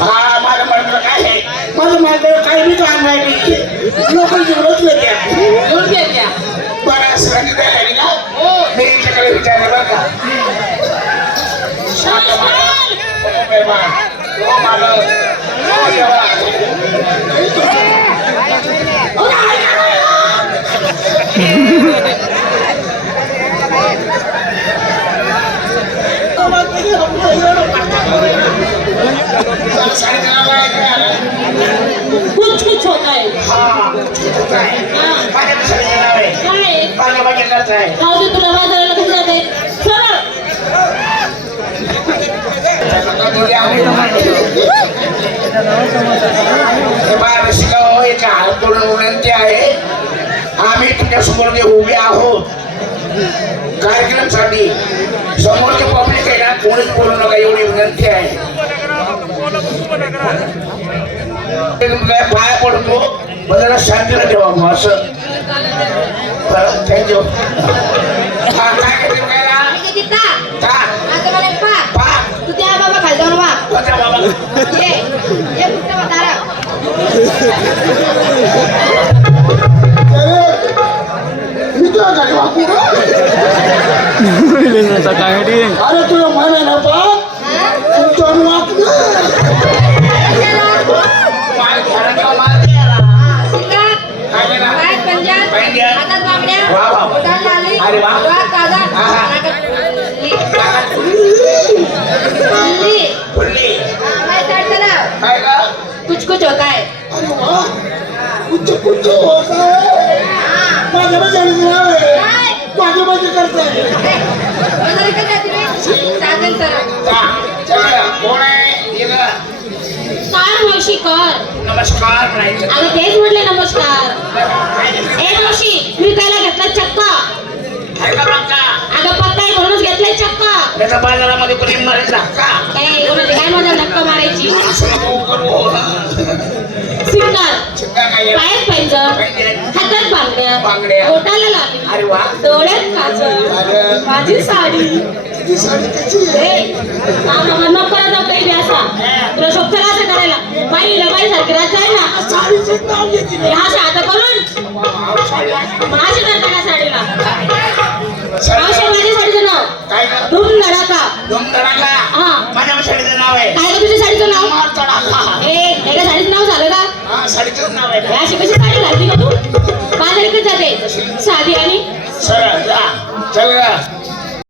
हा माझं म्हणणं काय आहे माझं माझं काही बी काम नाही लोक जेवढंच घेतल्या बरं सगळ्यांनी द्यायला का हो मी इकडे विचारले बरं का शांत हो मालक हो देवा कुछ कुछ होता है हाँ माझ्या दुसऱ्याचं नाव आहे काय माझ्या माझ्या करता आहे राहू दे तुला बाजाराला कुठे जाते चल शिकावं हात जोडून विनंती आहे आम्ही तुमच्यासमोर जे उभे आहोत कार्यक्रमासाठी समोरचे पब्लिक आहे ना कोणीच बोलू नका एवढी विनंती आहे पाया पडतो बदला शांतीला ठेवा मग असं थँक्यू हा काय तू त्या बाबा खाली जाऊन वा बाबा ये कुठं म्हातारा अरे तुला म्हणे ना पा कुछ कुछ होता है अरे वाह कुछ कुछ होता है माझ्या माझ्या करते कोण आहे काय मावशी कर नमस्कार म्हणायचं अगं तेच म्हटले नमस्कार ए मावशी मी कायला घेतला चक्का आहे का बघा अगं पत्ता आहे म्हणूनच घेतलाय चक्का त्याच्या बाजारामध्ये कोणी मारायचा का काय कोणाची काय मजा धक्का मारायची सिंगर पायात पैंजण हातात बांगड्या बोटाला लागली अरे वा डोळ्यात काजळ माझी साडी नको जाऊ काही असा तुला शोभला असं करायला बाईला बाई सारखी राहत आहे ना हा आता करून माझी करता का साडीला माझ्या साडीचं नाव काय धूम धडाका हा माझ्या साडीचं नाव आहे काय का तुझ्या साडीचं नाव तडाखा एका साडीचं नाव झालं का हा साडीचं नाव आहे अशी कशी साडी घालती का तू बाजारात जाते साधी आणि सरळ जा चल